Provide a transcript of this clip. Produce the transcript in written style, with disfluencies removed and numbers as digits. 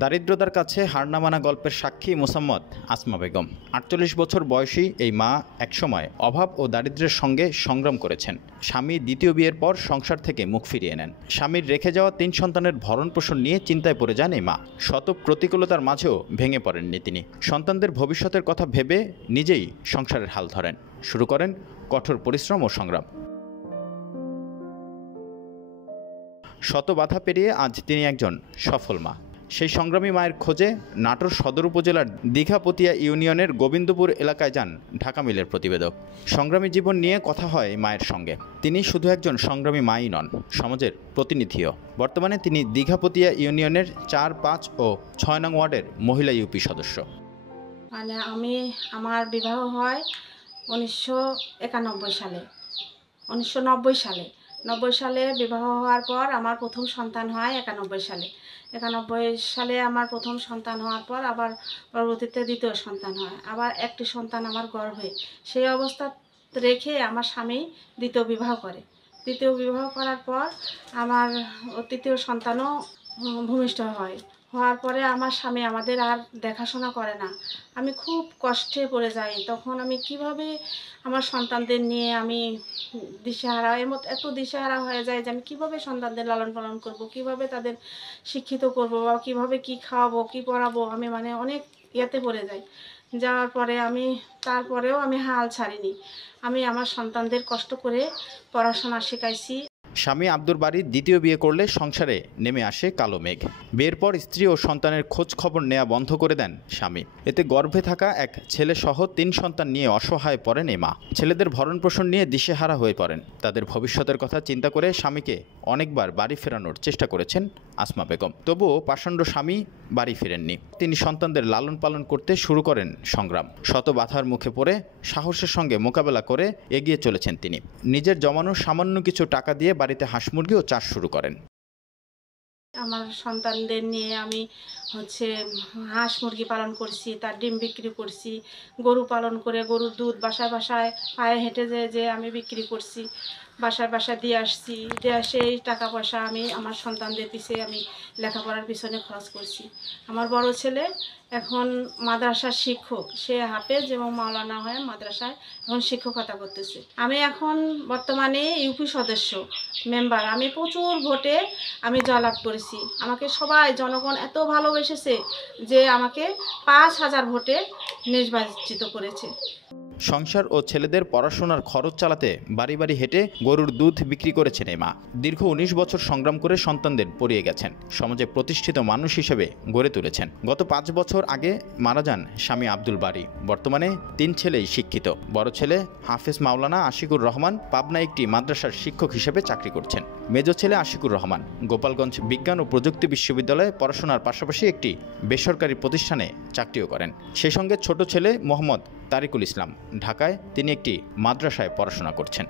দারিদ্রতার কাছে হার না মানা গল্পের সাক্ষী মোসাম্মদ আসমা বেগম। ৪৮ বছর বয়সী এই মা একসময় অভাব ও দারিদ্র্যের সঙ্গে সংগ্রাম করেছেন। স্বামী দ্বিতীয় বিয়ের পর সংসার থেকে মুখ ফিরিয়ে নেন। স্বামীর রেখে যাওয়া ৩ সন্তানের ভরণ পোষণ নিয়ে চিন্তায় পড়ে যান এই মা। শত প্রতিকূলতার মাঝেও ভেঙে পড়েননি তিনি। সন্তানদের ভবিষ্যতের কথা ভেবে নিজেই সংসারের হাল ধরেন। শুরু করেন কঠোর পরিশ্রম ও সংগ্রাম। শত বাধা পেরিয়ে আজ তিনি একজন সফল মা। সেই সংগ্রামী মায়ের খোঁজে নাটোর সদর উপজেলার দীঘাপতিয়া ইউনিয়নের গোবিন্দপুর এলাকায় যান ঢাকা মিলের প্রতিবেদক। সংগ্রামী জীবন নিয়ে কথা হয় মায়ের সঙ্গে। তিনি শুধু একজন সংগ্রামী মাই নন, সমাজের প্রতিনিধিও। বর্তমানে তিনি দীঘাপতিয়া ইউনিয়নের ৪, ৫ ও ৬ নং ওয়ার্ডের মহিলা ইউপি সদস্য। আমার বিবাহ হয় 1991 সালে। 1990 সালে বিবাহ হওয়ার পর আমার প্রথম সন্তান হয় 91 সালে। 91 সালে আমার প্রথম সন্তান হওয়ার পর আবার পরবর্তীতে দ্বিতীয় সন্তান হয়। আবার একটি সন্তান আমার গর্ভে। সেই অবস্থা রেখে আমার স্বামী দ্বিতীয় বিবাহ করে। দ্বিতীয় বিবাহ করার পর আমার তৃতীয় সন্তানও ভূমিষ্ঠ হওয়ার পরে আমার স্বামী আমাদের আর দেখাশোনা করে না। আমি খুব কষ্টে পড়ে যাই। তখন আমি কিভাবে আমার সন্তানদের নিয়ে আমি দিশেহারা, এত দিশেহারা হয়ে যায় যে আমি কীভাবে সন্তানদের লালন পালন করব, কিভাবে তাদের শিক্ষিত করব, বা কীভাবে কী খাওয়াবো, কী পড়াবো। আমি অনেক ইয়েতে পড়ে যাই। যাওয়ার পরে তারপরেও আমি হাল ছাড়িনি। আমি আমার সন্তানদের কষ্ট করে পড়াশোনা শেখাইছি। স্বামী আব্দুল বারীর দ্বিতীয় বিয়ে করলে সংসারে নেমে আসে কালো মেঘ। বিয়ের পর স্ত্রী ও সন্তানের খোঁজ খবর নেওয়া বন্ধ করে দেন স্বামী। এতে গর্ভে থাকা এক ছেলে সহ ৩ সন্তান নিয়ে অসহায় পড়েন এই মা। ছেলেদের ভরণ পোষণ নিয়ে দিশেহারা হয়ে পড়েন। তাদের ভবিষ্যতের কথা চিন্তা করে স্বামীকে অনেকবার বাড়ি ফেরানোর চেষ্টা করেছেন আসমা বেগম। তবুও পাষণ্ড স্বামী বাড়ি ফিরেননি। তিনি সন্তানদের লালন পালন করতে শুরু করেন সংগ্রাম। শত বাধার মুখে পড়ে সাহসের সঙ্গে মোকাবেলা করে এগিয়ে চলেছেন তিনি। নিজের জমানো সামান্য কিছু টাকা দিয়ে বাড়িতে হাঁস মুরগি ও চাষ শুরু করেন। আমার সন্তানদের নিয়ে আমি হাঁস মুরগি পালন করছি, তার ডিম বিক্রি করছি, গরু পালন করে গরুর দুধ বাসায় বাসায় পায়ে হেঁটে যে আমি বিক্রি করছি, বাসায় বাসায় দিয়ে আসছি। সেই টাকা পয়সা আমি আমার সন্তানদের পিছিয়ে আমি লেখাপড়ার পিছনে খরচ করছি। আমার বড় ছেলে এখন মাদ্রাসার শিক্ষক। সে হাফেজ এবং মাওলানা হয়ে মাদ্রাসায় এখন শিক্ষকতা করতেছে। আমি এখন বর্তমানে ইউপি সদস্য মেম্বার। আমি প্রচুর ভোটে আমি জয়লাভ করেছি। আমাকে সবাই জনগণ এত ভালোবেসেছে যে আমাকে ৫,০০০ ভোটে নির্বাচিত করেছে। সংসার ও ছেলেদের পড়াশোনার খরচ চালাতে বাড়ি বাড়ি হেঁটে গরুর দুধ বিক্রি করেছেন এই মা। দীর্ঘ ১৯ বছর সংগ্রাম করে সন্তানদের পড়িয়ে গেছেন। সমাজে প্রতিষ্ঠিত মানুষ হিসেবে গড়ে তুলেছেন। গত ৫ বছর আগে মারা যান স্বামী আব্দুল বারী। বর্তমানে ৩ ছেলেই শিক্ষিত। বড় ছেলে হাফেজ মাওলানা আশিকুর রহমান পাবনা একটি মাদ্রাসার শিক্ষক হিসেবে চাকরি করছেন। মেজ ছেলে আশিকুর রহমান গোপালগঞ্জ বিজ্ঞান ও প্রযুক্তি বিশ্ববিদ্যালয়ে পড়াশোনার পাশাপাশি একটি বেসরকারি প্রতিষ্ঠানে চাকরিও করেন। সেই সঙ্গে ছোট ছেলে মোহাম্মদ তারিকুল ইসলাম ঢাকায় তিনি একটি মাদ্রাসায় পড়াশোনা করছেন।